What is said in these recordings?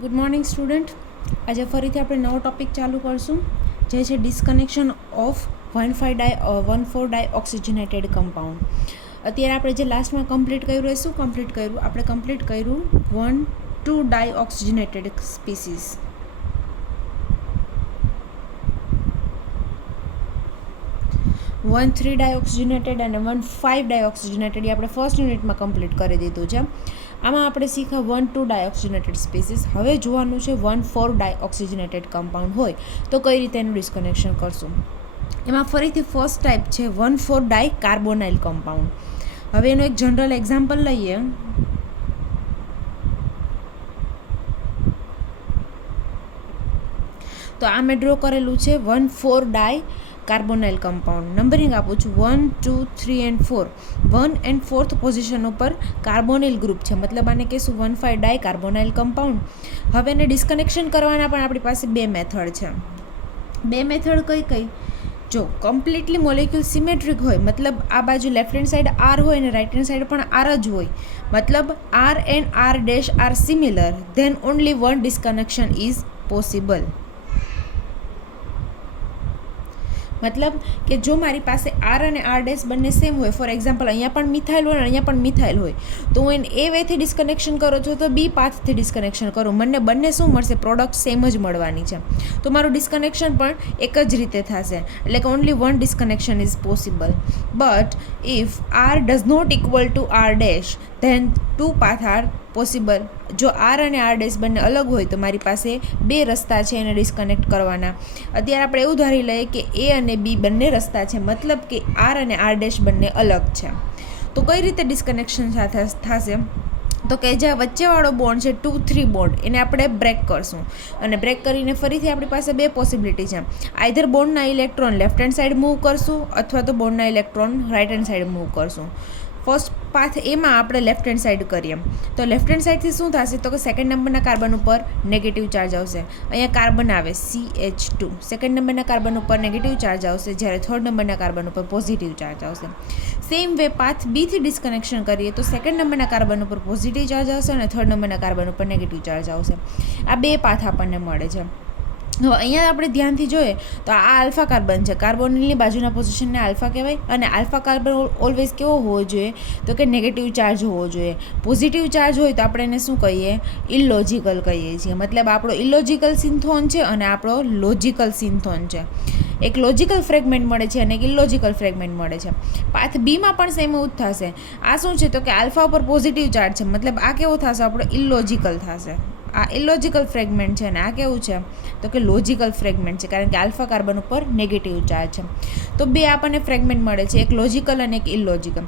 Good morning student. આજે ફરીથી આપણે નવો ટોપિક ચાલુ કરશું, જે છે ડિસ્કનેક્શન ઓફ 1,4 ડાયઓક્સિજનેટેડ કમ્પાઉન્ડ. અત્યારે આપણે જે લાસ્ટમાં કમ્પ્લીટ કર્યું એ શું કમ્પ્લીટ કર્યું? આપણે કમ્પ્લીટ કર્યું 1,2 ડાયઓક્સિજનેટેડ સ્પીસીસ. (1,3) ડાયઓક્સિજનેટેડ અને 1,5 ડાયઓક્સિજનેટેડ એ આપણે ફર્સ્ટ યુનિટમાં કમ્પ્લીટ કરી દીધું છે. આમાં આપણે શીખા 1,2 ડાયઓક્સિજનેટેડ સ્પીસીસ. હવે જોવાનું છે 1,4 ડાયઓક્સિજનેટેડ કમ્પાઉન્ડ હોય તો કઈ રીતે એનું ડિસ્કનેક્શન કરશું. એમાં ફરીથી ફર્સ્ટ ટાઈપ છે 1,4 ડાયકાર્બોનાઇલ કમ્પાઉન્ડ. હવે એનું એક જનરલ એક્ઝામ્પલ લઈએ. તો આ મેં ડ્રો કરેલું છે 1,4 ડાયકાર્બોનાઇલ કમ્પાઉન્ડ. નંબરિંગ આપું છું 1, 2, 3 and 4. 1 and 4th પોઝિશન ઉપર કાર્બોનિલ ગ્રુપ છે, મતલબ આને કહીશું 1,5 ડાયકાર્બોનાઇલ કમ્પાઉન્ડ. હવે એને ડિસ્કનેક્શન કરવાના પણ આપણી પાસે બે મેથડ છે. બે મેથડ કઈ કઈ? જો કમ્પ્લીટલી મોલેક્યુલ સિમેટ્રિક હોય, મતલબ આ બાજુ લેફ્ટ હેન્ડ સાઈડ આર હોય અને રાઇટ હેન્ડ સાઈડ પણ આર જ હોય, મતલબ R and R dash R similar, then only one disconnection is possible. મતલબ કે જો મારી પાસે આર અને આર ડેશ બંને સેમ હોય, ફોર એક્ઝામ્પલ અહીંયા પણ મિથાઇલ હોય અને અહીંયા પણ મિથાઇલ હોય, તો હું એને એ વેથી ડિસ્કનેક્શન કરો છો તો બી પાથથી ડિસ્કનેક્શન કરું, મને બંને શું મળશે? પ્રોડક્ટ સેમ જ મળવાની છે. તો મારું ડિસ્કનેક્શન પણ એક જ રીતે થશે, એટલે કે only one disconnection is possible. But if R does not equal to R dash, then 2 path are possible. જો આર અને આર ડેશ બંને અલગ હોય તો મારી પાસે બે રસ્તા છે એને ડિસ્કનેક્ટ કરવાના. અત્યારે આપણે એવું ધારી લઈએ કે એ અને બી બંને રસ્તા છે, મતલબ કે આર અને આર ડેશ બંને અલગ છે. તો કઈ રીતે ડિસ્કનેક્શન સાથે થશે? તો કે જે વચ્ચેવાળો બોન્ડ છે 2,3 બોન્ડ, એને આપણે બ્રેક કરશું. અને બ્રેક કરીને ફરીથી આપણી પાસે બે પોસિબિલિટી છે. આઈધર બોન્ડના electron left hand side move કરશું અથવા તો બોન્ડના electron right hand side move કરશું. ફર્સ્ટ પાથ એમાં આપણે લેફ્ટ હેન્ડ સાઈડ કરીએ તો લેફ્ટ હેન્ડ સાઈડથી શું થશે? તો કે સેકન્ડ નંબરના કાર્બન ઉપર નેગેટિવ ચાર્જ આવશે. અહીંયા કાર્બન આવે CH2, સેકન્ડ નંબરના કાર્બન ઉપર નેગેટિવ ચાર્જ આવશે, જ્યારે થર્ડ નંબરના કાર્બન ઉપર પોઝિટિવ ચાર્જ આવશે. સેમ વે પાથ બીથી ડિસ્કનેક્શન કરીએ તો સેકન્ડ નંબરના કાર્બન ઉપર પોઝિટિવ ચાર્જ આવશે અને થર્ડ નંબરના કાર્બન ઉપર નેગેટિવ ચાર્જ આવશે. આ બે પાથ આપણને મળે છે. હવે અહીંયા આપણે ધ્યાનથી જોઈએ તો આ આલ્ફા કાર્બન છે, કાર્બોનિલની બાજુના પોઝિશનને આલ્ફા કહેવાય. અને આલ્ફા કાર્બન ઓલવેઝ કેવો હોવો જોઈએ? તો કે નેગેટિવ ચાર્જ હોવો જોઈએ. પોઝિટિવ ચાર્જ હોય તો આપણે એને શું કહીએ? ઇલોજિકલ કહીએ છીએ. મતલબ આપણો ઇલોજિકલ સિન્થોન છે અને આપણો લોજિકલ સિન્થોન છે. એક લોજિકલ ફ્રેગમેન્ટ મળે છે અને એક ઇલોજિકલ ફ્રેગમેન્ટ મળે છે. પાથ બીમાં પણ સેમ એવું જ થશે. આ શું છે? તો કે આલ્ફા ઉપર પોઝિટિવ ચાર્જ છે, મતલબ આ કેવો થશે? આપણો ઇલોજિકલ થશે. આ ઇલોજિકલ ફ્રેગમેન્ટ છે અને આ કેવું છે? તો કે લોજિકલ ફ્રેગમેન્ટ છે, કારણ કે આલ્ફા કાર્બન ઉપર નેગેટિવ ચાર્જ છે. તો બે આપણને ફ્રેગમેન્ટ મળે છે, એક લોજિકલ અને એક ઇલોજિકલ.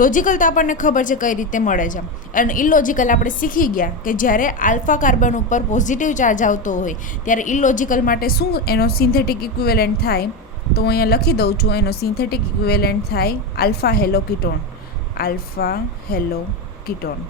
લોજિકલ તો આપણને ખબર છે કઈ રીતે મળે છે, અને ઇલોજિકલ આપણે શીખી ગયા કે જ્યારે આલ્ફા કાર્બન ઉપર પોઝિટિવ ચાર્જ આવતો હોય ત્યારે ઇલોજિકલ માટે શું એનો સિન્થેટિક ઇક્વિવેલન્ટ થાય? તો હું અહીંયા લખી દઉં છું, એનો સિન્થેટિક ઇક્વિવેલન્ટ થાય alpha hello ketone. Alpha hello ketone.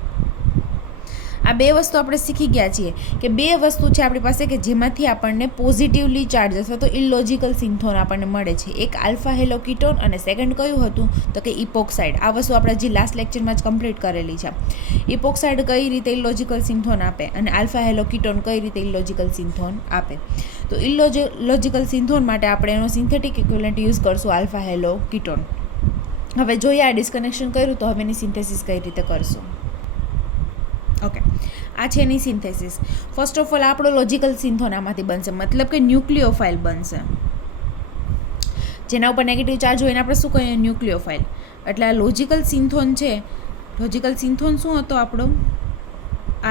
આ બે વસ્તુ આપણે શીખી ગયા છીએ કે બે વસ્તુ છે આપણી પાસે કે જેમાંથી આપણને પોઝિટિવલી ચાર્જ અથવા તો ઇલોજિકલ સિન્થોન આપણને મળે છે. એક આલ્ફા હેલો કીટોન અને સેકન્ડ કયું હતું? તો કે ઇપોક્સાઇડ. આ વસ્તુ આપણે જે લાસ્ટ લેક્ચરમાં જ કમ્પ્લીટ કરેલી છે. ઇપોક્સાઇડ કઈ રીતે ઇલોજિકલ સિન્થોન આપે અને આલ્ફા હેલો કીટોન કઈ રીતે ઇલોજિકલ સિન્થોન આપે. તો ઇલોજિકલ સિન્થોન માટે આપણે એનો સિન્થેટિક ઇક્વિવેલન્ટ યુઝ કરશું આલ્ફા હેલો કીટોન. હવે જોઈએ આ ડિસ્કનેક્શન કર્યું તો હવે એની સિન્થેસિસ કઈ રીતે કરશું. ઓકે, આ છે એની સિન્થેસિસ. ફર્સ્ટ ઓફ ઓલ આપણો લોજિકલ સિન્થોન આમાંથી બનશે, મતલબ કે ન્યુક્લિયોફાઇલ બનશે. જેના ઉપર નેગેટિવ ચાર્જ હોય એને આપણે શું કહીએ? ન્યુક્લિયોફાઇલ. એટલે આ લોજિકલ સિન્થોન છે. લોજિકલ સિન્થોન શું હતો આપણો?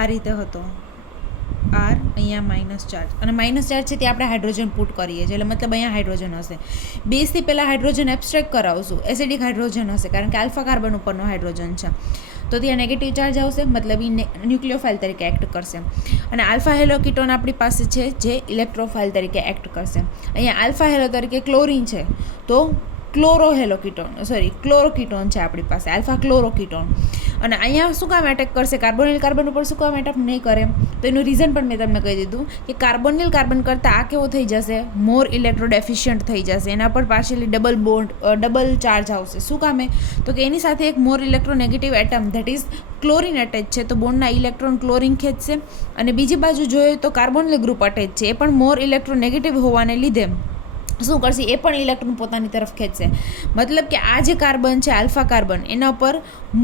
આ રીતે હતો. આર અહીંયા માઇનસ ચાર્જ અને માઇનસ ચાર્જ છે ત્યાં આપણે હાઇડ્રોજન પુટ કરીએ છીએ, એટલે મતલબ અહીંયા હાઇડ્રોજન હશે. બેઝથી પહેલાં હાઇડ્રોજન એબ્સ્ટ્રેક્ટ કરાવશું, એસિડિક હાઇડ્રોજન હશે કારણ કે આલ્ફા કાર્બન ઉપરનો હાઇડ્રોજન છે. તો ત્યાં નેગેટિવ ચાર્જ આવશે, મતલબ એ ન્યુક્લિયોફાઇલ તરીકે એક્ટ કરશે. અને આલ્ફા હેલો કીટોન આપણી પાસે છે જે ઇલેક્ટ્રોફાઇલ તરીકે એક્ટ કરશે. અહીંયા આલ્ફા હેલો તરીકે ક્લોરિન છે તો ક્લોરોકીટોન છે આપણી પાસે, આલ્ફા ક્લોરોકીટોન. અને અહીંયા શું કામ એટેક કરશે, કાર્બોનિલ કાર્બન ઉપર શું કામ એટેક નહીં કરે? તો એનું રીઝન પણ મેં તમને કહી દીધું કે કાર્બોનિલ કાર્બન કરતાં આ કેવો થઈ જશે, મોર ઇલેક્ટ્રોડ એફિશિયન્ટ થઈ જશે, એના પર પાર્શિયલી ડબલ ચાર્જ આવશે. શું કામે? તો કે એની સાથે એક more electronegative atom that is chlorine attach છે, તો બોન્ડના ઇલેક્ટ્રોન ક્લોરિન ખેંચશે. અને બીજી બાજુ જોઈએ તો કાર્બોનિલ ગ્રુપ અટેચ છે, એ પણ મોર ઇલેક્ટ્રોનેગેટિવ હોવાને લીધે શું કરશે, એ પણ ઇલેક્ટ્રોન પોતાની તરફ ખેંચશે. મતલબ કે આ જે કાર્બન છે આલ્ફા કાર્બન, એના ઉપર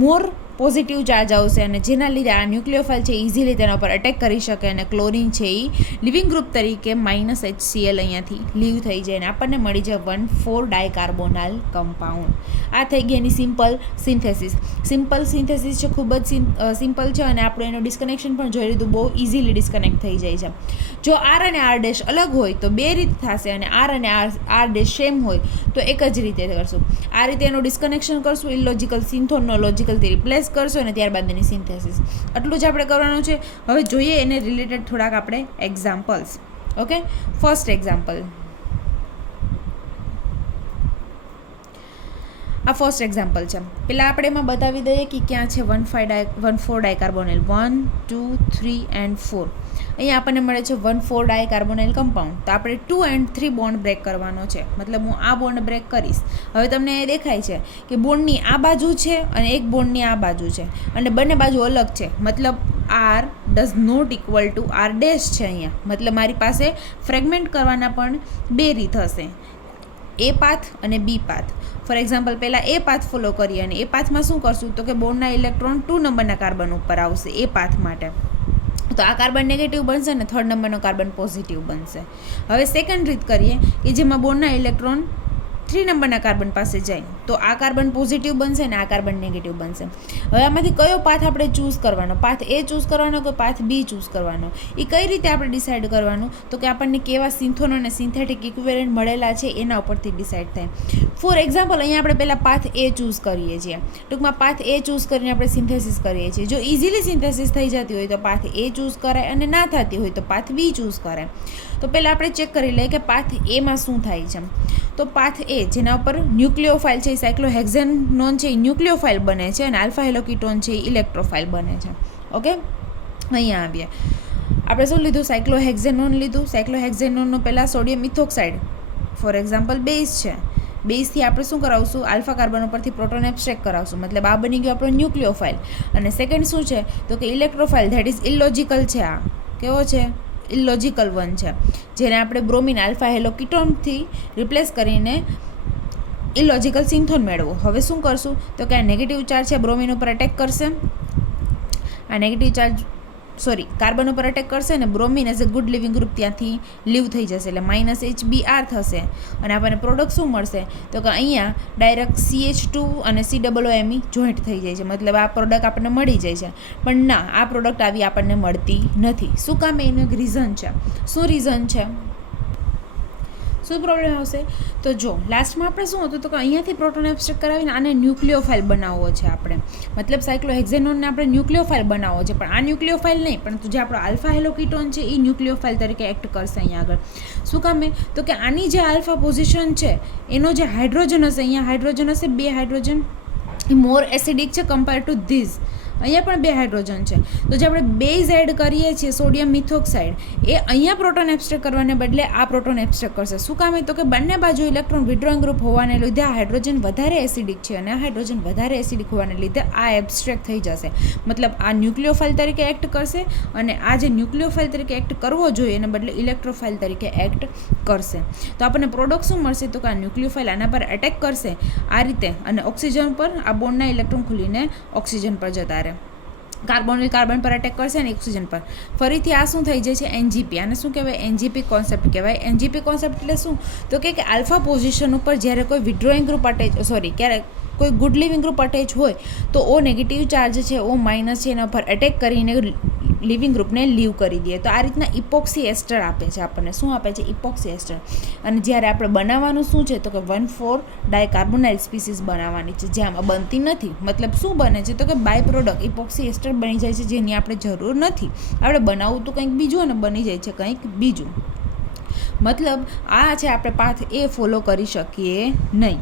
મોર પોઝિટિવ ચાર્જ આવશે અને જેના લીધે આ ન્યુક્લિયોફાઇલ છે ઇઝીલી તેના ઉપર અટેક કરી શકે અને ક્લોરિન છે એ લિવિંગ ગ્રુપ તરીકે -HCl અહીંયાથી લીવ થઈ જાય અને આપણને મળી જાય 1,4 ડાયકાર્બોનાઇલ કમ્પાઉન્ડ. આ થઈ ગઈ એની સિમ્પલ સિન્થેસિસ છે, ખૂબ જ સિમ્પલ છે અને આપણે એનું ડિસ્કનેક્શન પણ જોઈ લીધું, બહુ ઇઝીલી ડિસ્કનેક્ટ થઈ જાય છે. જો આર અને આર ડેશ અલગ હોય તો બે રીત થશે અને આર અને આર ડેશ સેમ હોય તો એક જ રીતે કરશું. આ રીતે એનું ડિસ્કનેક્શન કરશું, ઇલોજિકલ સિન્થોનનો લોજિકલથી રિપ્લેસ કરશો અને ત્યારબાદ એની સિન્થેસિસ. આટલું જ આપણે કરવાનું છે. હવે જોઈએ એને રિલેટેડ થોડાક આપણે એક્ઝામ્પલ્સ. ઓકે, ફર્સ્ટ એક્ઝામ્પલ, આ ફર્સ્ટ એક્ઝામ્પલ છે. પહેલાં આપણે એમાં બતાવી દઈએ કે ક્યાં છે 1,4 ડાયકાર્બોનાઇલ, 1, 2, 3 and 4. અહીંયા આપણને મળે છે 1,4 ડાયકાર્બોનાઇલ કમ્પાઉન્ડ. તો આપણે 2 and 3 બોન્ડ બ્રેક કરવાનો છે. મતલબ હું આ બોન્ડ બ્રેક કરીશ. હવે તમને એ દેખાય છે કે બોન્ડની આ બાજુ છે અને એક બોન્ડની આ બાજુ છે અને બંને બાજુ અલગ છે. મતલબ R does not equal to R dash છે અહીંયા. મતલબ મારી પાસે ફ્રેગમેન્ટ કરવાના પણ બે રીત હશે, એ પાથ અને બી પાથ. ફોર એક્ઝામ્પલ પહેલાં એ પાથ ફોલો કરીએ અને એ પાથમાં શું કરશું તો કે બોન્ડના ઇલેક્ટ્રોન 2 નંબરના કાર્બન ઉપર આવશે એ પાથ માટે, તો આ કાર્બન નેગેટિવ બનશે અને 3rd નંબરનો કાર્બન પોઝિટિવ બનશે. હવે સેકન્ડ રીત કરીએ કે જેમાં બોન્ડના ઇલેક્ટ્રોન 3 નંબરના કાર્બન પાસે જાય, તો આ કાર્બન પોઝિટિવ બનશે અને આ કાર્બન નેગેટિવ બનશે. હવે આમાંથી કયો પાથ આપણે ચૂઝ કરવાનો, પાથ એ ચૂઝ કરવાનો કે પાથ બી ચૂઝ કરવાનો, એ કઈ રીતે આપણે ડિસાઇડ કરવાનું તો કે આપણને કેવા સિન્થોન અને સિન્થેટિક ઇક્વિવેલન્ટ મળેલા છે એના ઉપરથી ડિસાઇડ થાય. ફોર એક્ઝામ્પલ અહીંયા આપણે પહેલાં પાથ એ ચૂઝ કરીએ છીએ. ટૂંકમાં પાથ એ ચૂઝ કરીને આપણે સિન્થેસિસ કરીએ છીએ. જો ઇઝીલી સિન્થેસિસ થઈ જતી હોય તો પાથ એ ચૂઝ કરાય અને ના થતી હોય તો પાથ બી ચૂઝ કરાય. તો પહેલાં આપણે ચેક કરી લઈએ કે પાથ એમાં શું થાય છે. તો પાથ એ જેના ઉપર ન્યુક્લિયોફાઇલ છે એ સાયક્લોહેક્ઝેનોન છે એ ન્યુક્લિયોફાઇલ બને છે અને આલ્ફા હેલોકીટોન છે એ ઇલેક્ટ્રોફાઇલ બને છે. ઓકે, અહીંયા આવીએ. આપણે શું લીધું, સાયક્લોહેક્ઝેનોન લીધું. સાયક્લોહેક્ઝેનોનનો પહેલાં સોડિયમ ઇથોક્સાઇડ ફોર એક્ઝામ્પલ બેઝ છે, બેઝથી આપણે શું કરાવશું, આલ્ફા કાર્બન ઉપરથી પ્રોટોન એબ્સ્ટ્રેક્ટ કરાવશું. મતલબ આ બની ગયો આપણો ન્યુક્લિયોફાઇલ. અને સેકન્ડ શું છે તો કે ઇલેક્ટ્રોફાઇલ, ધેટ ઇઝ ઇલોજિકલ છે. આ કેવો છે, ઇલોજિકલ વન છે, જેને આપણે બ્રોમિન આલ્ફા હેલોકીટોનથી રિપ્લેસ કરીને ઇલોજિકલ સિન્થોન મેળવો. હવે શું કરશું તો કે આ નેગેટિવ ચાર્જ છે બ્રોમિન ઉપર અટેક કરશે, આ નેગેટિવ ચાર્જ કાર્બન ઉપર અટેક કરશે અને bromine as a good living group ત્યાંથી લીવ થઈ જશે, એટલે -HBr થશે અને આપણને પ્રોડક્ટ શું મળશે તો કે અહીંયા ડાયરેક્ટ CH2 અને COOMe જોઈન્ટ થઈ જાય છે. મતલબ આ પ્રોડક્ટ આપણને મળી જાય છે, પણ ના, આ પ્રોડક્ટ આવી આપણને મળતી નથી. શું કામ? એનું એક રીઝન છે. શું રીઝન છે, શું પ્રોબ્લેમ આવશે? તો જો લાસ્ટમાં આપણે શું હતું તો કે અહીંયાથી પ્રોટોન એબ્સ્ટ્રેક્ટ કરાવીને આને ન્યુક્લિયોફાઇલ બનાવવો છે આપણે. મતલબ સાયક્લોહેક્ઝેનોનને આપણે ન્યુક્લિયોફાઇલ બનાવવો છે, પણ આ ન્યુક્લિયોફાઇલ નહીં, પરંતુ જે આપણો આલ્ફા હેલોકીટોન છે એ ન્યુક્લિયોફાઇલ તરીકે એક્ટ કરશે અહીંયા આગળ. શું કામે? તો કે આની જે આલ્ફા પોઝિશન છે એનો જે હાઇડ્રોજન હશે, અહીંયા હાઇડ્રોજન હશે, 2 હાઇડ્રોજન, એ મોર એસિડિક છે કમ્પેર ટુ ધીઝ. અહીંયા પણ 2 હાઇડ્રોજન છે. તો જે આપણે બેઝ એડ કરીએ છીએ સોડિયમ મિથોક્સાઇડ, એ અહીંયા પ્રોટોન એબ્સ્ટ્રેક્ટ કરવાને બદલે આ પ્રોટોન એબ્સ્ટ્રેક્ટ કરશે. શું કામે? તો કે બંને બાજુ ઇલેક્ટ્રોન વિડ્રોઈંગ ગ્રુપ હોવાને લીધે આ હાઇડ્રોજન વધારે એસિડિક છે અને આ હાઇડ્રોજન વધારે એસિડિક હોવાને લીધે આ એબ્સ્ટ્રેક્ટ થઈ જશે. મતલબ આ ન્યુક્લિયોફાઇલ તરીકે એક્ટ કરશે અને આ જે ન્યુક્લિયોફાઇલ તરીકે એક્ટ કરવો જોઈએ એને બદલે ઇલેક્ટ્રોફાઇલ તરીકે એક્ટ કરશે. તો આપણને પ્રોડક્ટ શું મળશે તો કે આ ન્યુક્લિયોફાઇલ આના પર એટેક કરશે આ રીતે અને ઓક્સિજન પર આ બોન્ડના ઇલેક્ટ્રોન ખુલીને ઓક્સિજન પર જતા રહે. કાર્બોનિલ કાર્બન પર અટેક કરશે અને ઓક્સિજન પર. ફરીથી આ શું થઈ જાય છે, એનજીપી. આને શું કહેવાય? એનજીપી કોન્સેપ્ટ કહેવાય. એનજીપી કોન્સેપ્ટ એટલે શું તો કે આલ્ફા પોઝિશન ઉપર જ્યારે કોઈ વિડ્રોઈંગ ગ્રુપ અટેચ ક્યારે કોઈ ગુડ લિવિંગ ગ્રુપ અટેચ હોય તો ઓ નેગેટિવ ચાર્જ છે, ઓ માઇનસ છે, એના પર એટેક કરીને લિવિંગ ગ્રુપને લીવ કરી દે. તો આ રીતના ઇપોક્સી એસ્ટર આપે છે આપણને. શું આપે છે? ઇપોક્સી એસ્ટર. અને જ્યારે આપણે બનાવવાનું શું છે તો કે 1,4 ડાયકાર્બોનાઇલ સ્પીસીસ બનાવવાની છે, જે આમાં બનતી નથી. મતલબ શું બને છે તો કે બાય પ્રોડક્ટ ઇપોક્સી એસ્ટર બની જાય છે, જેની આપણે જરૂર નથી. આપણે બનાવવું તો કંઈક બીજું અને બની જાય છે કંઈક બીજું. મતલબ આ છે આપણે પાથ એ ફોલો કરી શકીએ નહીં.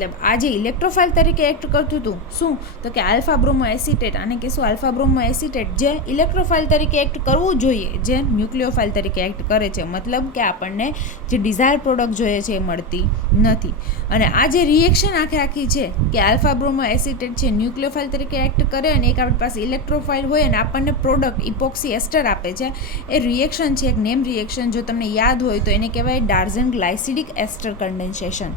મતલબ આ જે ઇલેક્ટ્રોફાઇલ તરીકે એક્ટ કરતું હતું શું તો કે આલ્ફા બ્રોમો એસિટેટ, આને કહેશું આલ્ફા બ્રોમો એસિટેટ, જે ઇલેક્ટ્રોફાઇલ તરીકે એક્ટ કરવું જોઈએ, જે ન્યુક્લિયોફાઇલ તરીકે એક્ટ કરે છે. મતલબ કે આપણને જે ડિઝાયર પ્રોડક્ટ જોઈએ છે એ મળતી નથી. અને આ જે રિએક્શન આખી છે કે આલ્ફા બ્રોમો એસિટેટ છે ન્યુક્લિયોફાઇલ તરીકે એક્ટ કરે અને એક આપણી પાસે ઇલેક્ટ્રોફાઇલ હોય અને આપણને પ્રોડક્ટ ઇપોક્સી એસ્ટર આપે છે, એ રિએક્શન છે એક નેમ રિએક્શન. જો તમને યાદ હોય તો એને કહેવાય ડાર્ઝન ગ્લાયસિડિક એસ્ટર કન્ડેન્સેશન.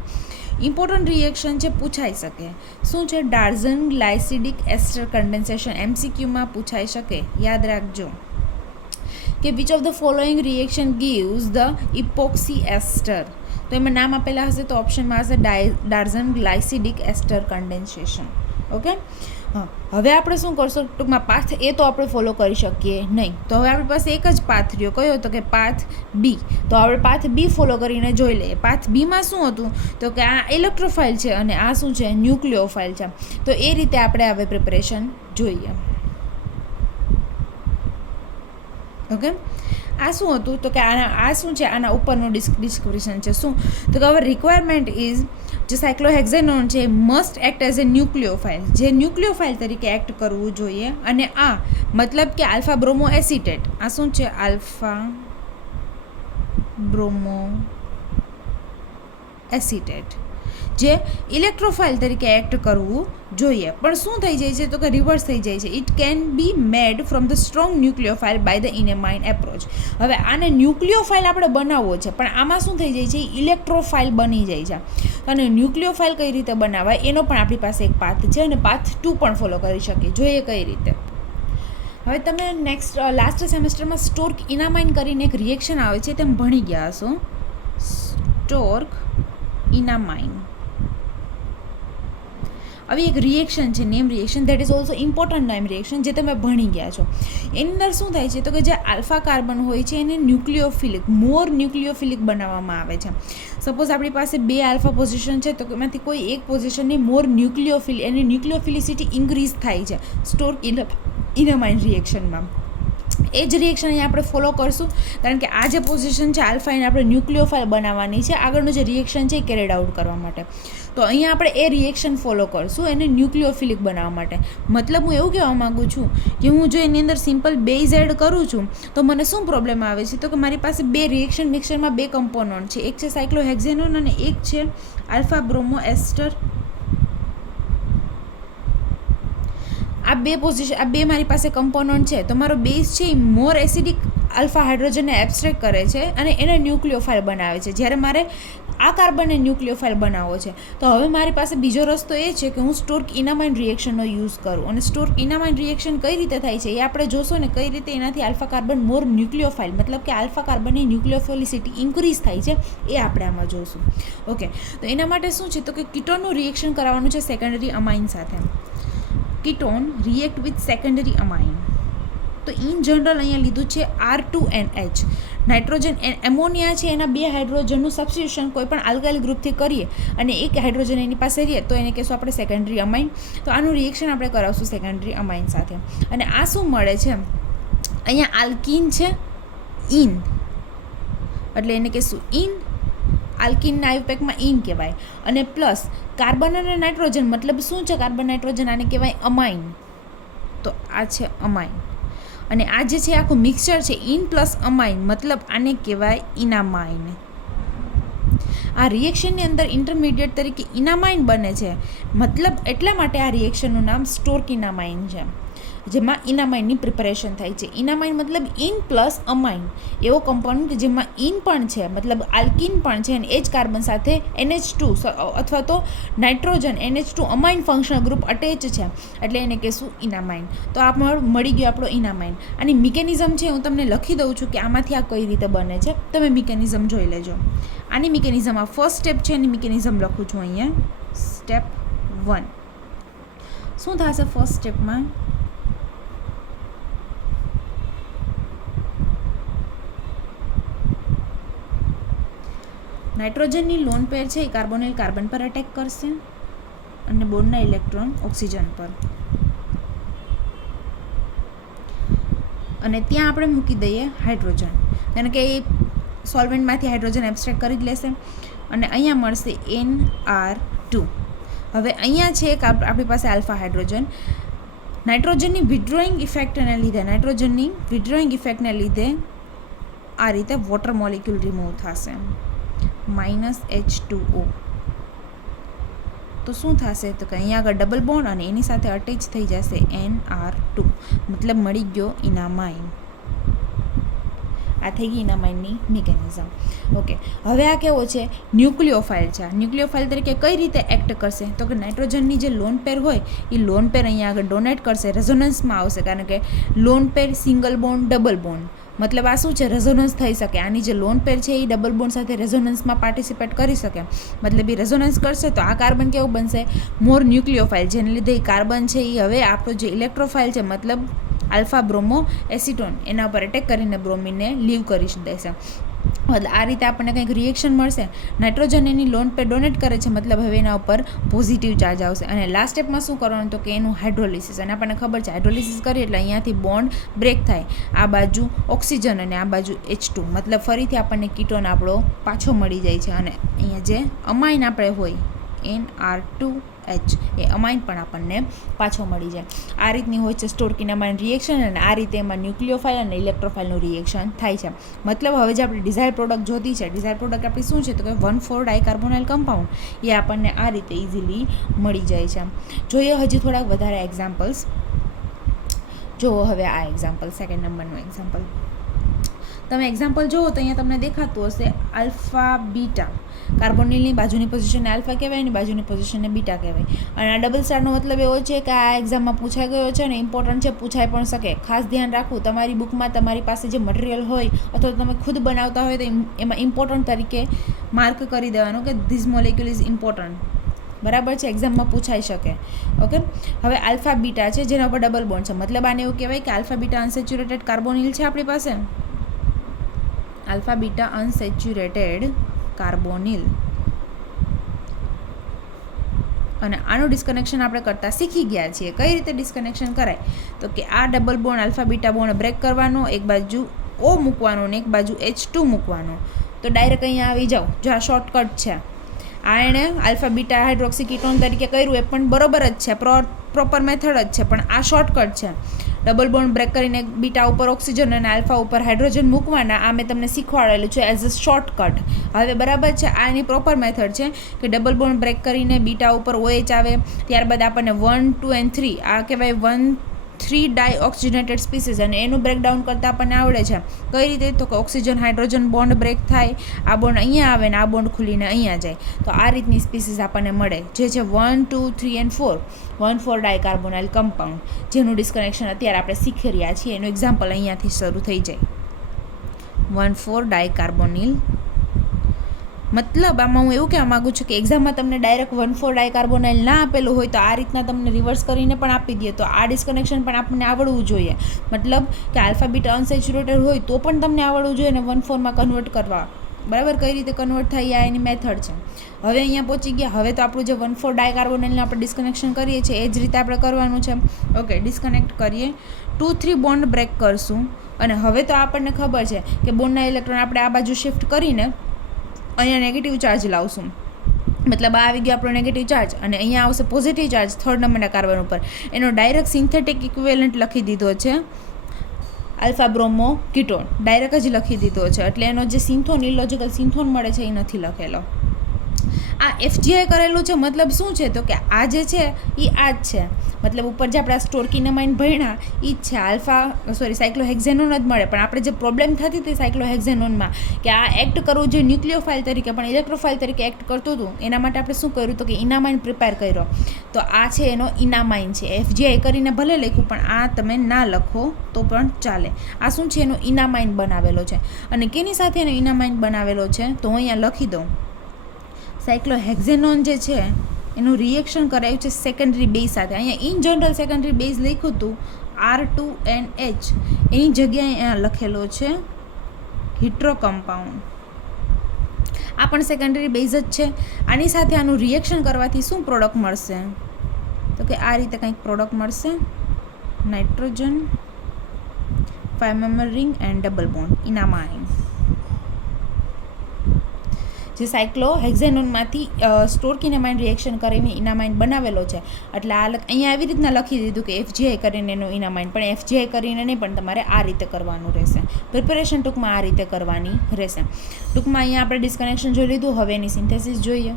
ઇમ્પોર્ટન્ટ રિએક્શન છે, પૂછાઈ શકે. શું છે? ડાર્ઝન ગ્લાયસિડિક એસ્ટર કન્ડેન્સેશન. MCQમાં પૂછાઈ શકે, યાદ રાખજો કે which of the following reaction gives the epoxy ester. તો એમાં નામ આપેલા હશે તો ઓપ્શનમાં હશે ડાર્ઝન ગ્લાયસિડિક એસ્ટર કન્ડેન્સેશન. ઓકે, હા. હવે આપણે શું કરશું? ટૂંકમાં પાથ એ તો આપણે ફોલો કરી શકીએ નહીં, તો હવે આપણી પાસે એક જ પાથ રહ્યો. કયો હતો? કે પાથ બી. તો આપણે પાથ બી ફોલો કરીને જોઈ લઈએ. પાથ બીમાં શું હતું? તો કે આ ઇલેક્ટ્રોફાઇલ છે અને આ શું છે? ન્યુક્લિયોફાઇલ છે. તો એ રીતે આપણે હવે પ્રિપરેશન જોઈએ. ઓકે, આ શું હતું? તો કે આ શું છે? આના ઉપરનું ડિસ્ક્રિપ્શન છે. શું? તો કે હવે રિક્વાયરમેન્ટ ઇઝ જે સાયક્લોહેક્ઝેનોન છે મસ્ટ એક્ટ એઝ એ ન્યુક્લિયોફાઇલ, જે ન્યુક્લિયોફાઇલ તરીકે એક્ટ કરવું જોઈએ. અને આ મતલબ કે આલ્ફા બ્રોમો એસિટેટ, આ શું છે? આલ્ફા બ્રોમો એસિટેટ, જે ઇલેક્ટ્રોફાઇલ તરીકે એક્ટ કરવું જોઈએ. પણ શું થઈ જાય છે? તો કે રિવર્સ થઈ જાય છે. It can be made from the strong nucleophile by the enamine approach. હવે આને ન્યુક્લિયોફાઇલ આપણે બનાવવો છે, પણ આમાં શું થઈ જાય છે? ઇલેક્ટ્રોફાઇલ બની જાય છે. અને ન્યુક્લિયોફાઇલ કઈ રીતે બનાવાય એનો પણ આપણી પાસે એક પાથ છે અને પાથ 2 પણ ફોલો કરી શકીએ. જોઈએ કઈ રીતે. હવે તમે લાસ્ટ સેમેસ્ટરમાં સ્ટોર્ક ઇનામાઇન કરીને એક રિએક્શન આવે છે તેમ ભણી ગયા હશો. સ્ટોર્ક ઇનામાઇન આવી એક રિએક્શન છે, name reaction, that is also important name reaction, જે તમે ભણી ગયા છો. એની અંદર શું થાય છે? તો કે જે આલ્ફા કાર્બન હોય છે એને ન્યુક્લિયોફિલિક, મોર ન્યુક્લિયોફિલિક બનાવવામાં આવે છે. સપોઝ આપણી પાસે 2 આલ્ફા પોઝિશન છે તો એમાંથી કોઈ એક પોઝિશનની મોર એની ન્યુક્લિયોફિલિસિટી ઇન્ક્રીઝ થાય છે સ્ટોર્ક ઇનામાઇન રિએક્શનમાં. એ જ રિએક્શન અહીંયા આપણે ફોલો કરશું, કારણ કે આ જે પોઝિશન છે આલ્ફા એને આપણે ન્યુક્લિયોફાઇલ બનાવવાની છે આગળનું જે રિએક્શન છે એ કેરીડ આઉટ કરવા માટે. તો અહીંયા આપણે એ રિએક્શન ફોલો કરશું એને ન્યુક્લિયોફિલિક બનાવવા માટે. મતલબ હું એવું કહેવા માગું છું કે હું જો એની અંદર સિમ્પલ બેઝ એડ કરું છું તો મને શું પ્રોબ્લેમ આવે છે? તો કે મારી પાસે 2 રિએક્શન મિક્સરમાં 2 કમ્પોનન્ટ છે, એક છે સાયક્લોહેક્ઝેનોન અને એક છે આલ્ફા બ્રોમો એસ્ટર. આ 2 પોઝિશન, આ 2 મારી પાસે કમ્પોનન્ટ છે. તો મારો બેઝ છે એ મોર એસિડિક આલ્ફા હાઇડ્રોજનને એબ્સ્ટ્રેક્ટ કરે છે અને એને ન્યુક્લિયોફાઇલ બનાવે છે, જ્યારે મારે આ કાર્બનને ન્યુક્લિયોફાઇલ બનાવવો છે. તો હવે મારી પાસે બીજો રસ્તો એ છે કે હું સ્ટોર્ક ઇનામાઇન રિએક્શનનો યુઝ કરું. અને સ્ટોર્ક ઇનામાઇન રિએક્શન કઈ રીતે થાય છે એ આપણે જોશો ને, કઈ રીતે એનાથી આલ્ફા કાર્બન મોર ન્યુક્લિયોફાઇલ, મતલબ કે આલ્ફા કાર્બનની ન્યુક્લિયોફિલિસિટી ઇન્ક્રીઝ થાય છે, એ આપણે આમાં જોશું. ઓકે, તો એના માટે શું છે? તો કે કીટોનનું રિએક્શન કરાવવાનું છે સેકન્ડરી અમાઇન સાથે. Ketone react with secondary amine. તો ઇન જનરલ અહીંયા લીધું છે R2NH. નાઇટ્રોજન એમોનિયા છે એના 2 હાઇડ્રોજનનું સબસ્ટિટ્યુશન કોઈ પણ આલ્કાઇલ ગ્રુપથી કરીએ અને એક હાઇડ્રોજન એની પાસે રહીએ તો એને કહેશું આપણે સેકન્ડરી અમાઇન. તો આનું રિએક્શન આપણે કરાવશું સેકન્ડરી અમાઇન સાથે. અને આ શું મળે છે? અહીંયા આલ્કીન છે, ઇન, એટલે એને કહેશું ઇન. આલ્કીનના આયુપેકમાં ઇન કહેવાય. અને પ્લસ કાર્બન અને નાઇટ્રોજન, મતલબ શું છે? કાર્બન નાઇટ્રોજન, આને કહેવાય અમાઇન. તો આ છે અમાઇન. અને આ જે છે આખું મિક્સચર છે ઇન પ્લસ અમાઇન, મતલબ આને કહેવાય ઇનામાઇન. આ રિએક્શનની અંદર ઇન્ટરમીડિયેટ તરીકે ઇનામાઇન બને છે, મતલબ એટલા માટે આ રિએક્શનનું નામ સ્ટોર્ક ઇનામાઇન છે, જેમાં ઇનામાઇનની પ્રિપરેશન થાય છે. ઇનામાઇન મતલબ ઇન પ્લસ અમાઇન, એવો કમ્પાઉન્ડ જેમાં ઇન પણ છે, મતલબ આલ્કીન પણ છે અને એ જ કાર્બન સાથે NH2 અથવા તો nitrogen NH2 amine functional group attach છે, એટલે એને કહેશું ઇનામાઇન. તો આ મળી ગયો આપણો ઇનામાઇન. આની મિકેનિઝમ છે હું તમને લખી દઉં છું કે આમાંથી આ કઈ રીતે બને છે, તમે મિકેનિઝમ જોઈ લેજો. આની મિકેનિઝમ, આ ફર્સ્ટ સ્ટેપ છે એની મિકેનિઝમ લખું છું અહીંયા. સ્ટેપ 1 શું થશે? ફર્સ્ટ સ્ટેપમાં નાઇટ્રોજનની લોન પેર છે એ કાર્બોનિલ કાર્બન પર અટેક કરશે અને બોન્ડના ઇલેક્ટ્રોન ઓક્સિજન પર, અને ત્યાં આપણે મૂકી દઈએ હાઇડ્રોજન, કારણ કે એ સોલ્વેન્ટમાંથી હાઇડ્રોજન એબ્સ્ટ્રેક્ટ કરી જ લેશે. અને અહીંયા મળશે NR2. હવે અહીંયા છે એક આપણી પાસે આલ્ફા હાઇડ્રોજન. નાઇટ્રોજનની વિડ્રોઈંગ ઇફેક્ટને લીધે આ રીતે વોટર મોલિક્યુલ રિમૂવ થશે, -H2O. તો શું થશે તો કે અહીંયા આગળ ડબલ બોન્ડ અને એની સાથે અટેચ થઈ જશે NR2, મતલબ મળી ગયો ઇનામાઇન. આ થઈ ગઈ ઇનામાઇનની મિકેનિઝમ. ઓકે, હવે આ કેવો છે? ન્યુક્લિયોફાઇલ છે. ન્યુક્લિયોફાઇલ તરીકે કઈ રીતે એક્ટ કરશે તો કે નાઇટ્રોજનની જે લોન પેર હોય એ લોન પેર અહીંયા આગળ ડોનેટ કરશે, રેઝોનન્સમાં આવશે, કારણ કે lone pair single bond double bond, મતલબ આ શું છે? રેઝોનન્સ થઈ શકે. આની જે લોન પેર છે એ ડબલ બોન્ડ સાથે રેઝોનન્સમાં પાર્ટિસિપેટ કરી શકે, મતલબ એ રેઝોનન્સ કરશે તો આ કાર્બન કેવું બનશે? મોર ન્યુક્લિયોફાઇલ, જેને લીધે એ કાર્બન છે એ હવે આપણો જે ઇલેક્ટ્રોફાઇલ છે, મતલબ આલ્ફા બ્રોમો એસિટોન, એના ઉપર એટેક કરીને બ્રોમિનને લીવ કરી દેશે. મતલબ આ રીતે આપણને કંઈક રિએક્શન મળશે. નાઇટ્રોજન એની લોન પે ડોનેટ કરે છે, મતલબ હવે એના ઉપર પોઝિટિવ ચાર્જ આવશે. અને લાસ્ટ સ્ટેપમાં શું કરવાનું તો કે એનું હાઇડ્રોલિસિસ. અને આપણને ખબર છે હાઇડ્રોલિસિસ કરીએ એટલે અહીંયાથી બોન્ડ બ્રેક થાય, આ બાજુ ઓક્સિજન અને આ બાજુ H2, મતલબ ફરીથી આપણને કીટોન આપણો પાછો મળી જાય છે. અને અહીંયા જે અમાઇન આપણે હોય NR2H, એ અમાઇન પણ આપણને પાછો મળી જાય. આ રીતની હોય છે સ્ટોર્કિનામાઇન રિએક્શન, અને આ રીતે એમાં ન્યુક્લિયોફાઇલ અને ઇલેક્ટ્રોફાઇલનું રિએક્શન થાય છે. મતલબ હવે જે આપણે ડિઝાયર પ્રોડક્ટ જોતી છે, ડિઝાયર પ્રોડક્ટ આપણી શું છે તો કે 1,4-ડાયકાર્બોનાઇલ કમ્પાઉન્ડ, એ આપણને આ રીતે ઇઝીલી મળી જાય છે. જોઈએ હજી થોડાક વધારે એક્ઝામ્પલ્સ. જુઓ હવે આ એક્ઝામ્પલ, સેકન્ડ નંબરનું એક્ઝામ્પલ. તમે એક્ઝામ્પલ જુઓ તો અહીંયા તમને દેખાતું હશે આલ્ફા બીટા. કાર્બોનિલની બાજુની પોઝિશનને આલ્ફા કહેવાય, એની બાજુની પોઝિશનને બીટા કહેવાય. અને આ ડબલ સ્ટારનો મતલબ એવો છે કે આ એક્ઝામમાં પૂછાઈ ગયો છે અને ઇમ્પોર્ટન્ટ છે, પૂછાઈ પણ શકે. ખાસ ધ્યાન રાખવું, તમારી બુકમાં તમારી પાસે જે મટીરિયલ હોય અથવા તો તમે ખુદ બનાવતા હોય તો એમાં ઇમ્પોર્ટન્ટ તરીકે માર્ક કરી દેવાનું કે ધીસ મોલેક્યુલ ઇઝ ઇમ્પોર્ટન્ટ. બરાબર છે, એક્ઝામમાં પૂછાઈ શકે. ઓકે, હવે આલ્ફા બીટા છે જેના ઉપર ડબલ બોન્ડ છે, મતલબ આને એવું કહેવાય કે આલ્ફા બીટા અનસેચ્યુરેટેડ કાર્બોનિલ છે આપણી પાસે. Alpha beta unsaturated carbonyl. અને આનું ડિસ્કનેક્શન આપણે કરતાં શીખી ગયા છીએ. કઈ રીતે ડિસ્કનેક્શન કરાય તો કે આ double bond alpha beta bond break કરવાનો, એક બાજુ O મૂકવાનો ને એક બાજુ H2 મૂકવાનો. તો ડાયરેક્ટ અહીંયા આવી જાઓ, જો આ શોર્ટકટ છે. આ એણે આલ્ફા બીટા હાઇડ્રોક્સી કીટોન તરીકે કર્યું, એ પણ બરોબર જ છે, પ્રોપર મેથડ જ છે, પણ આ શોર્ટકટ છે. ડબલ બોન્ડ બ્રેક કરીને બીટા ઉપર ઓક્સિજન અને આલ્ફા ઉપર હાઇડ્રોજન મૂકવાના, આ મેં તમને શીખવાડેલું છે એઝ અ શોર્ટકટ. હવે બરાબર છે, આ એની પ્રોપર મેથડ છે કે ડબલ બોન્ડ બ્રેક કરીને બીટા ઉપર OH આવે, ત્યારબાદ આપણને 1, 2 and 3, આ કહેવાય 1,3-ડાયઓક્સિજનેટેડ સ્પીસીસ, અને એનું બ્રેકડાઉન કરતાં આપણને આવડે છે. કઈ રીતે તો કે ઓક્સિજન હાઇડ્રોજન બોન્ડ બ્રેક થાય, આ બોન્ડ અહીંયા આવે ને આ બોન્ડ ખુલીને અહીંયા જાય. તો આ રીતની સ્પીસીસ આપણને મળે, જે છે 1, 2, 3 and 4, 1,4-ડાયકાર્બોનાઇલ કમ્પાઉન્ડ, જેનું ડિસ્કનેક્શન અત્યારે આપણે શીખી રહ્યા છીએ. એનું એક્ઝામ્પલ અહીંયાથી શરૂ થઈ જાય. 1,4-ડાયકાર્બોનિલ, મતલબ આમાં હું એવું કહેવા માગું છું કે એક્ઝામમાં તમને ડાયરેક્ટ 1,4-ડાયકાર્બોનાઇલ ના આપેલું હોય તો આ રીતના તમને રિવર્સ કરીને પણ આપી દે, તો આ ડિસ્કનેક્શન પણ આપણને આવડવું જોઈએ. મતલબ કે આલ્ફા બીટા અનસેચ્યુરેટેડ હોય તો પણ તમને આવડવું જોઈએ ને 1,4માં કન્વર્ટ કરવા. બરાબર, કઈ રીતે કન્વર્ટ થાય આ એની મેથડ છે. હવે અહીંયા પહોંચી ગયા. હવે તો આપણું જે 1,4-ડાયકાર્બોનાઇલને આપણે ડિસ્કનેક્શન કરીએ છીએ એ જ રીતે આપણે કરવાનું છે. ઓકે, ડિસ્કનેક્ટ કરીએ, 2, 3 બોન્ડ બ્રેક કરશું. અને હવે તો આપણને ખબર છે કે બોન્ડના ઇલેક્ટ્રોન આપણે આ બાજુ શિફ્ટ કરીને અહીંયા નેગેટિવ ચાર્જ લાવશું, મતલબ આ આવી ગયો આપણો નેગેટિવ ચાર્જ, અને અહીંયા આવશે પોઝિટિવ ચાર્જ 3rd નંબરના કાર્બન ઉપર. એનો ડાયરેક્ટ સિન્થેટિક ઇક્વિવેલન્ટ લખી દીધો છે આલ્ફા બ્રોમો કીટોન, ડાયરેક્ટ જ લખી દીધો છે. એટલે એનો જે સિન્થોન, ઇલોજિકલ સિન્થોન મળે છે એ નથી લખેલો. આ FGI કરેલું છે, મતલબ શું છે તો કે આ જે છે એ આ જ છે, મતલબ ઉપર જે આપણા સ્ટોર્કિનામાઇન ભણ્યા એ જ છે. સાયક્લોહેક્ઝેનોન જ મળે, પણ આપણે જે પ્રોબ્લેમ થતી હતી સાયક્લોહેક્ઝેનોનમાં કે આ એક્ટ કરવું જોઈએ ન્યુક્લિયોફાઇલ તરીકે પણ ઇલેક્ટ્રોફાઇલ તરીકે એક્ટ કરતું હતું, એના માટે આપણે શું કર્યું તો કે ઇનામાઇન પ્રિપેર કર્યો. તો આ છે એનો ઇનામાઇન છે. FGI કરીને ભલે લખ્યું પણ આ તમે ના લખો તો પણ ચાલે. આ શું છે એનો ઇનામાઇન બનાવેલો છે. અને કેની સાથે એનો ઇનામાઇન બનાવેલો છે તો હું અહીંયા લખી દઉં. સાયક્લોહેક્ઝેનોન જે છે એનું રિએક્શન કરાયું છે સેકન્ડરી બેઝ સાથે. અહીંયા ઇન જનરલ સેકન્ડરી બેઝ લખ્યું હતું R2NH, એની જગ્યાએ અહીંયા લખેલો છે હિટ્રો કમ્પાઉન્ડ. આ પણ સેકન્ડરી બેઝ જ છે. આની સાથે આનું રિએક્શન કરવાથી શું પ્રોડક્ટ મળશે તો કે આ રીતે કંઈક પ્રોડક્ટ મળશે, nitrogen 5 member ring and double bond enamine. જે સાયક્લોહેક્ઝેનોનમાંથી સ્ટોર્કિનામાઇન રિએક્શન કરીને ઇનામાઇન બનાવેલો છે. એટલે આ અહીંયા આવી રીતના લખી દીધું કે FGI કરીને એનો ઇનામાઇન, પણ FGI કરીને નહીં, પણ તમારે આ રીતે કરવાનું રહેશે. પ્રિપેરેશન ટૂંકમાં આ રીતે કરવાની રહેશે. ટૂંકમાં અહીંયા આપણે ડિસ્કનેક્શન જોઈ લીધું. હવે એની સિન્થેસિસ જોઈએ.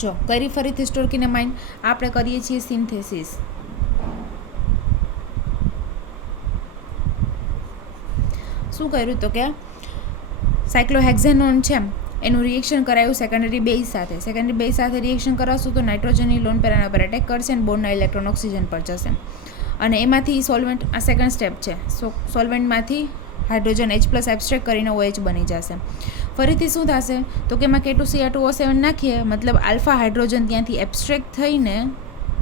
જો કરી ફરીથી સ્ટોર્કિનામાઇન આપણે કરીએ છીએ સિન્થેસિસ. શું કર્યું તો કે સાયક્લોહેક્ઝેનોન છે એનું રિએક્શન કરાયું સેકન્ડરી બેઝ સાથે. સેકન્ડરી બેઝ સાથે રિએક્શન કરાવશું તો નાઇટ્રોજનની લોન પેરાના પર એટેક કરશે અને બોન્ડના ઇલેક્ટ્રોન ઓક્સિજન પર જશે. અને એમાંથી સોલ્વેન્ટ, આ સેકન્ડ સ્ટેપ છે, સોલ્વેન્ટમાંથી હાઇડ્રોજન H+ એબ્સ્ટ્રેક્ટ કરીને OH બની જશે. ફરીથી શું થશે તો કે એમાં K2Cr2O7 નાખીએ, મતલબ આલ્ફા હાઇડ્રોજન ત્યાંથી એબ્સ્ટ્રેક્ટ થઈને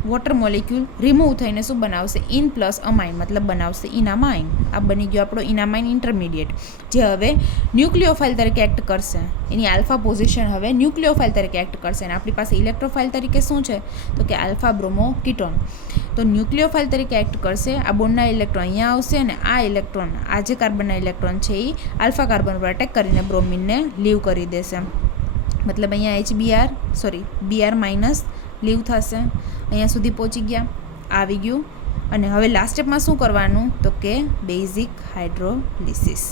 વોટર મોલિક્યુલ રિમૂવ થઈને શું બનાવશે? ઇન પ્લસ અમાઇન, મતલબ બનાવશે ઇનામાઇન. આ બની ગયો આપણો ઇનામાઇન ઇન્ટરમીડિયેટ, જે હવે ન્યુક્લિયોફાઇલ તરીકે એક્ટ કરશે. એની આલ્ફા પોઝિશન હવે ન્યુક્લિયોફાઇલ તરીકે એક્ટ કરશે. અને આપણી પાસે ઇલેક્ટ્રોફાઇલ તરીકે શું છે તો કે આલ્ફા બ્રોમો કીટોન. તો ન્યુક્લિયોફાઇલ તરીકે એક્ટ કરશે. આ બોન્ડના ઇલેક્ટ્રોન અહીંયા આવશે અને આ ઇલેક્ટ્રોન, આ જે કાર્બનના ઇલેક્ટ્રોન છે એ આલ્ફા કાર્બન પર અટેક કરીને બ્રોમિનને લીવ કરી દેશે. મતલબ અહીંયા Br- લીવ થશે. અહીંયા સુધી પહોંચી ગયા, આવી ગયું. અને હવે લાસ્ટ સ્ટેપમાં શું કરવાનું તો કે બેઝિક હાઇડ્રોલિસિસ.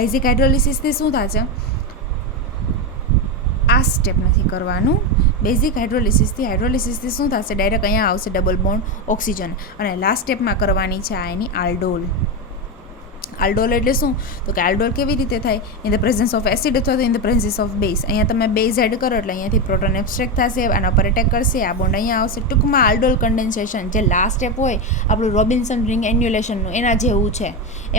બેઝિક હાઇડ્રોલિસિસથી શું થશે? આ સ્ટેપ નથી કરવાનું. બેઝિક હાઇડ્રોલિસિસથી શું થશે? ડાયરેક્ટ અહીંયા આવશે ડબલ બોન્ડ ઓક્સિજન. અને લાસ્ટ સ્ટેપમાં કરવાની છે આ એની આલ્ડોલ. આલ્ડોલ એટલે શું તો કે આલ્ડોલ કેવી રીતે થાય? In the presence of acid અથવા તો in the presence of base. અહીંયા તમે બેઝ એડ કરો એટલે અહીંયાથી પ્રોટોન એબ્સ્ટ્રેક્ટ થશે, આના પર એટેક કરશે, આ બોન્ડ અહીંયા આવશે. ટૂંકમાં આલ્ડોલ કન્ડેન્સેશન, જે લાસ્ટ સ્ટેપ હોય આપણું રોબિન્સન રિંગ એન્યુલેશનનું, એના જેવું છે.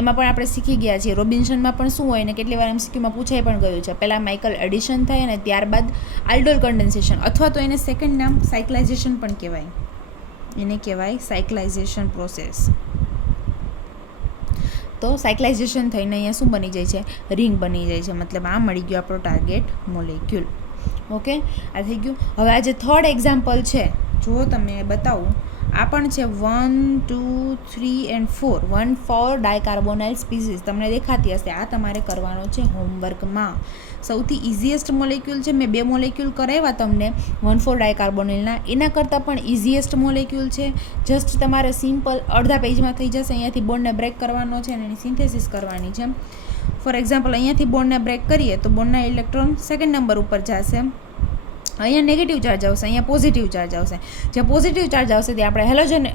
એમાં પણ આપણે શીખી ગયા છીએ. રોબિન્સનમાં પણ શું હોય ને કેટલી વાર MCQમાં પૂછાઈ પણ ગયું છે. પહેલાં માઇકલ એડિશન થાય અને ત્યારબાદ આલ્ડોલ કન્ડેન્સેશન, અથવા તો એને સેકન્ડ નામ સાયક્લાઇઝેશન પણ કહેવાય. એને કહેવાય સાયક્લાઇઝેશન પ્રોસેસ. તો સાયક્લાઇઝેશન થઈને અહીંયા શું બની જાય છે? રિંગ બની જાય છે. મતલબ આ મળી ગયો આપણો ટાર્ગેટ મોલેક્યુલ. ઓકે, આ થઈ ગયું. હવે આ જે થર્ડ એક્ઝામ્પલ છે, જો તમે બતાવું, આ પણ છે 1, 2, 3 and 4 1,4 ડાયકાર્બોનાઇલ સ્પીસીસ તમને દેખાતી હશે. આ તમારે કરવાનો છે હોમવર્કમાં. સૌથી ઇઝીએસ્ટ મોલેક્યુલ છે, મેં 2 મોલેક્યુલ કરાવ્યા તમને 1,4 ડાયકાર્બોનાઇલના. એના કરતાં પણ ઇઝીએસ્ટ મોલેક્યુલ છે. જસ્ટ તમારે સિમ્પલ અડધા પેજમાં થઈ જશે. અહીંયાથી બોન્ડને બ્રેક કરવાનો છે અને એની સિન્થેસિસ કરવાની છે. ફોર એક્ઝામ્પલ અહીંયાથી બોન્ડને બ્રેક કરીએ તો બોન્ડના ઇલેક્ટ્રોન સેકન્ડ નંબર ઉપર જશે. અહીંયા નેગેટિવ ચાર્જ આવશે, અહીંયા પોઝિટિવ ચાર્જ આવશે. જે પોઝિટિવ ચાર્જ આવશે તે આપણે હેલોજન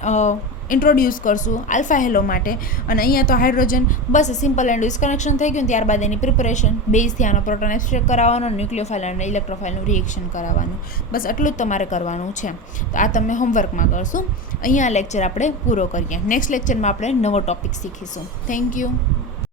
ઇન્ટ્રોડ્યુસ કરશું આલ્ફા હેલો માટે. અને અહીંયા તો hydrogen, bus simple and disconnection થઈ ગયું. ત્યારબાદ એની પ્રિપરેશન, બેઝથી આનો પ્રોટોન એબ્સ્ટ્રેક્ટ કરાવવાનો, ન્યુક્લિયોફાઇલ અને ઇલેક્ટ્રોફાઇલનું રિએક્શન કરાવવાનું. બસ એટલું જ તમારે કરવાનું છે. તો આ તમે હોમવર્કમાં કરશું. અહીંયા લેક્ચર આપણે પૂરો કરીએ. નેક્સ્ટ લેક્ચરમાં આપણે નવો ટોપિક શીખીશું. Thank you.